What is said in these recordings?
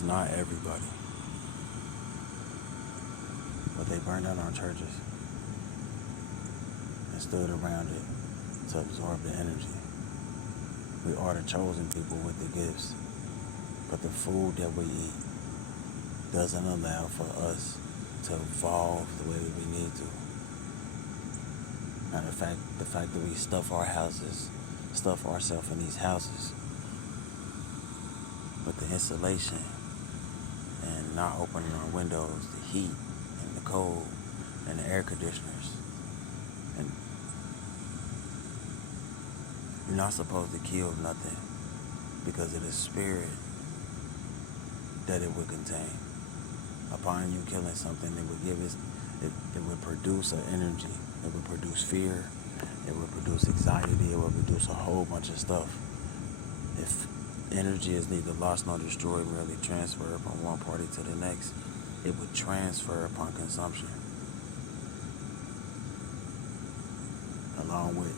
It's not everybody. But they burned down our churches and stood around it to absorb the energy. We are the chosen people with the gifts. But the food that we eat doesn't allow for us to evolve the way that we need to. Now the fact that we stuff ourselves in these houses with the insulation and not opening our windows, the heat and the cold and the air conditioners. And you're not supposed to kill nothing because of the spirit that it would contain. Upon you killing something, it would give us, it would produce an energy. It would produce fear. It would produce anxiety. It would produce a whole bunch of stuff. If energy is neither lost nor destroyed, merely transferred from one party to the next, it would transfer upon consumption. Along with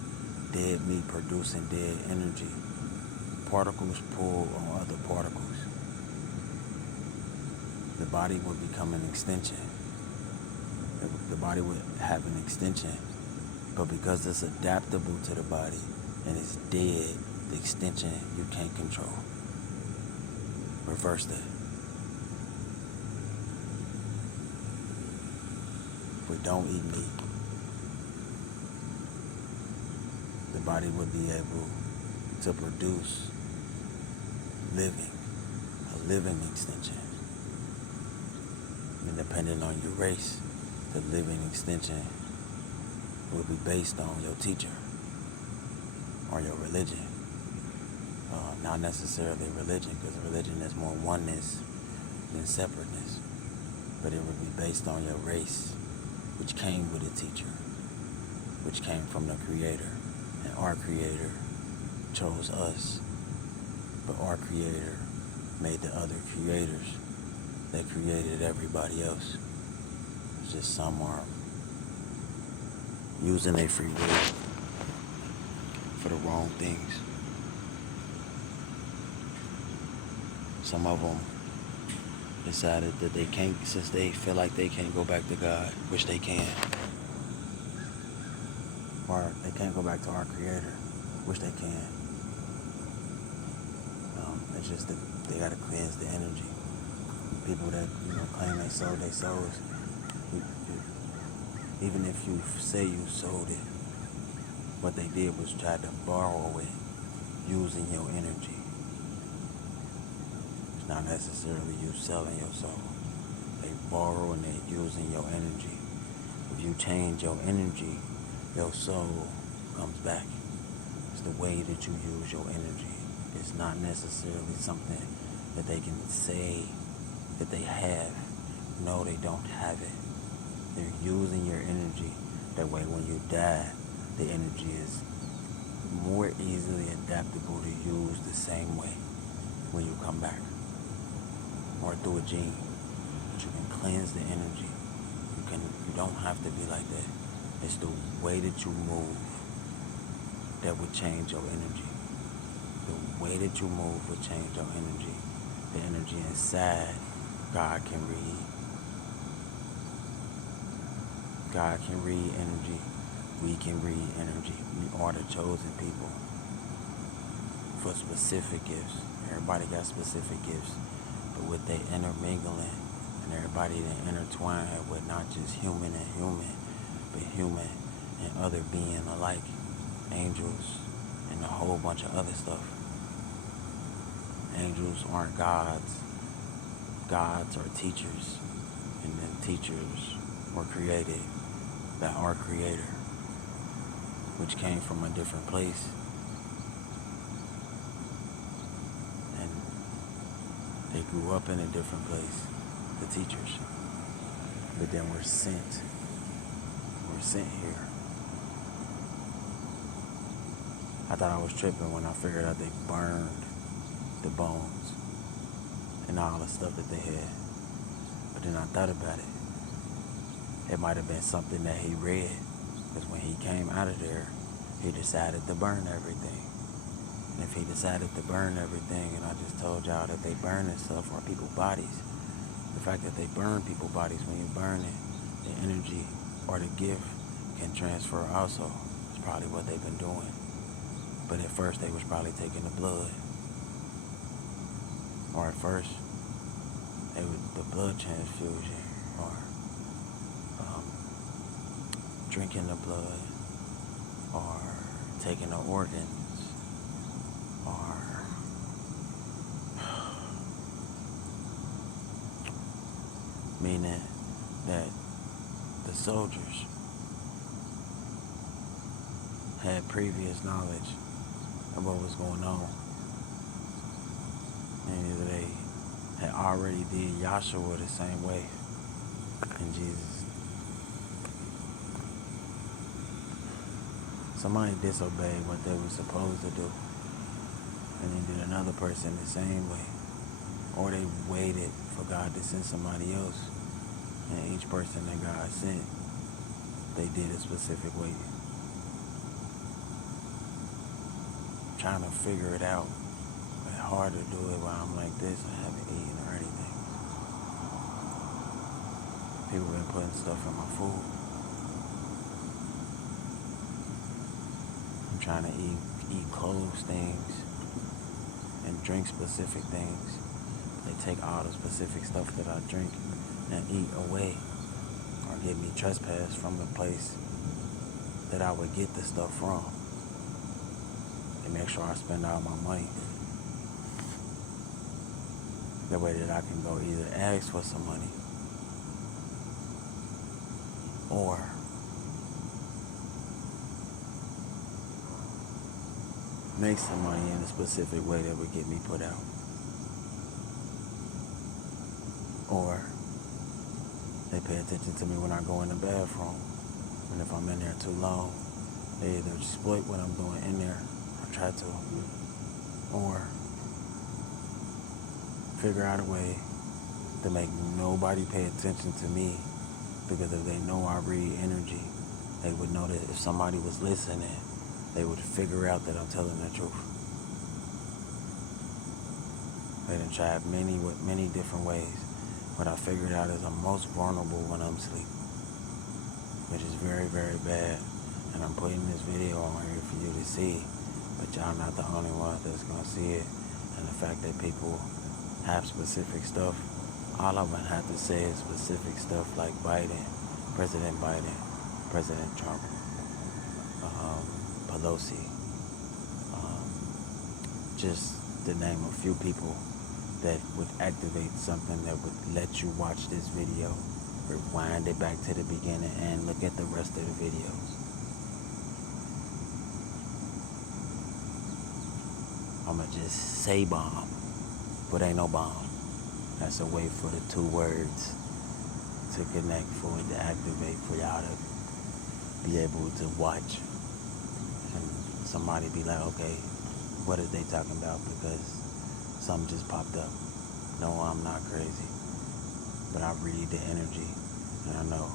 dead meat producing dead energy, particles pull on other particles. The body would become an extension. The body would have an extension, but because it's adaptable to the body and it's dead, the extension you can't control. Reverse that. If we don't eat meat, the body would be able to produce a living extension. And depending on your race, the living extension will be based on your teacher or your religion. Not necessarily religion, because religion is more oneness than separateness. But it would be based on your race, which came with a teacher, which came from the Creator. And our Creator chose us, but our Creator made the other creators that created everybody else. It's just some are using their free will for the wrong things. Some of them decided that they can't, since they feel like they can't go back to God, which they can. Or they can't go back to our Creator, which they can. It's just that they gotta cleanse the energy. People that claim they sold their souls, even if you say you sold it, what they did was try to borrow it using your energy. It's not necessarily you selling your soul. They borrowing it using your energy. If you change your energy, your soul comes back. It's the way that you use your energy. It's not necessarily something that they can say that they have. No, they don't have it. They're using your energy. That way when you die, the energy is more easily adaptable to use the same way when you come back. Or through a gene. But you can cleanse the energy. You don't have to be like that. It's the way that you move that would change your energy. The way that you move would change your energy. The energy inside, God can read. God can read energy. We can read energy. We are the chosen people for specific gifts. Everybody got specific gifts, but with their intermingling and everybody that intertwine with not just human and human, but human and other being alike, angels and a whole bunch of other stuff. Angels aren't gods. Gods are teachers, and then teachers were created by our Creator, which came from a different place. And they grew up in a different place, the teachers. But then we're sent. We're sent here. I thought I was tripping when I figured out they burned the bones and all the stuff that they had. But then I thought about it. It might have been something that he read, because when he came out of there, he decided to burn everything. And if he decided to burn everything, and I just told y'all that they burn and stuff, or people's bodies, the fact that they burn people's bodies, when you burn it, the energy or the gift can transfer also. It's probably what they've been doing. But at first they was probably taking the blood. Or at first, it was the blood transfusion, or drinking the blood, or taking the organs, or meaning that the soldiers had previous knowledge of what was going on. And either they had already did Yahshua the same way, and Jesus. Somebody disobeyed what they were supposed to do, and then did another person the same way. Or they waited for God to send somebody else, and each person that God sent, they did a specific way. I'm trying to figure it out. It's hard to do it while I'm like this. I haven't eaten or anything. People been putting stuff in my food. I'm trying to eat clothes things and drink specific things. They take all the specific stuff that I drink and eat away, or get me trespassed from the place that I would get the stuff from. They make sure I spend all my money. That way that I can go either ask for some money or make some money in a specific way that would get me put out. Or they pay attention to me when I go in the bathroom. And if I'm in there too long, they either exploit what I'm doing in there, or try to, or figure out a way to make nobody pay attention to me, because if they know I read energy, they would know that if somebody was listening, they would figure out that I'm telling the truth. They done tried many different ways. What I figured out is I'm most vulnerable when I'm asleep, which is very, very bad. And I'm putting this video on here for you to see, but y'all not the only one that's gonna see it. And the fact that people have specific stuff, all of them have to say is specific stuff, like Biden, President Trump, Pelosi, just to name a few people that would activate something that would let you watch this video, rewind it back to the beginning, and look at the rest of the videos. I'ma just say bomb, but ain't no bomb. That's a way for the two words to connect, for it to activate, for y'all to be able to watch. And somebody be like, okay, what are they talking about? Because something just popped up. No, I'm not crazy. But I read the energy, and I know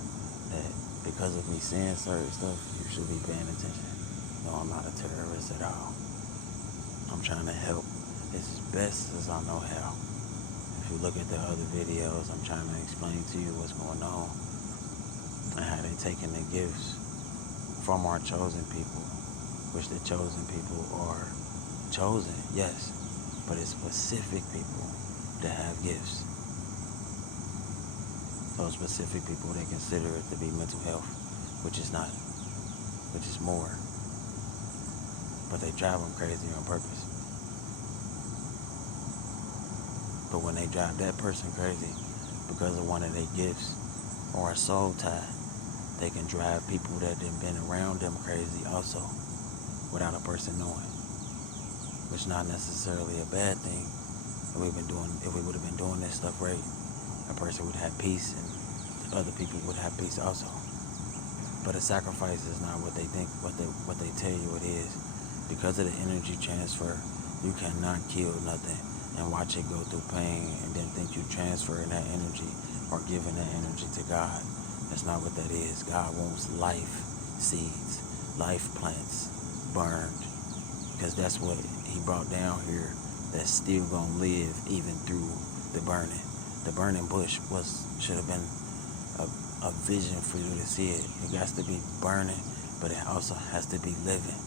that because of me saying certain stuff, you should be paying attention. No, I'm not a terrorist at all. I'm trying to help as best as I know how. If you look at the other videos, I'm trying to explain to you what's going on and how they're taking the gifts from our chosen people, which the chosen people are chosen, yes, but it's specific people that have gifts. Those specific people, they consider it to be mental health, which is not, which is more. But they drive them crazy on purpose. But when they drive that person crazy because of one of their gifts or a soul tie, they can drive people that have been around them crazy also, without a person knowing. Which is not necessarily a bad thing. If we would have been doing this stuff right, a person would have peace and other people would have peace also. But a sacrifice is not what they think, what they tell you it is. Because of the energy transfer, you cannot kill nothing and watch it go through pain and then think you transferring that energy or giving that energy to God. That's not what that is. God wants life seeds, life plants burned because that's what he brought down here that's still gonna live even through the burning. The burning bush should have been a vision for you to see it. It got to be burning, but it also has to be living.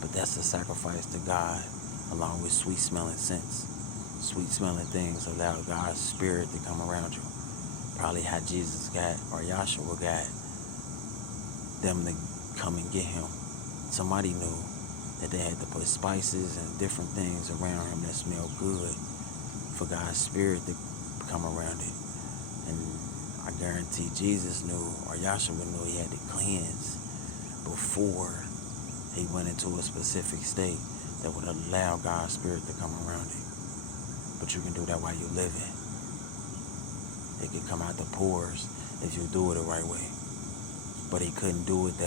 But that's a sacrifice to God, along with sweet smelling scents. Sweet smelling things allow God's spirit to come around you. Probably how Jesus got, or Yahshua got, them to come and get him. Somebody knew that they had to put spices and different things around him that smelled good for God's spirit to come around it. And I guarantee Jesus knew, or Yahshua knew, he had to cleanse before he went into a specific state that would allow God's spirit to come around it. But you can do that while you're living. It can come out the pores if you do it the right way. But he couldn't do it that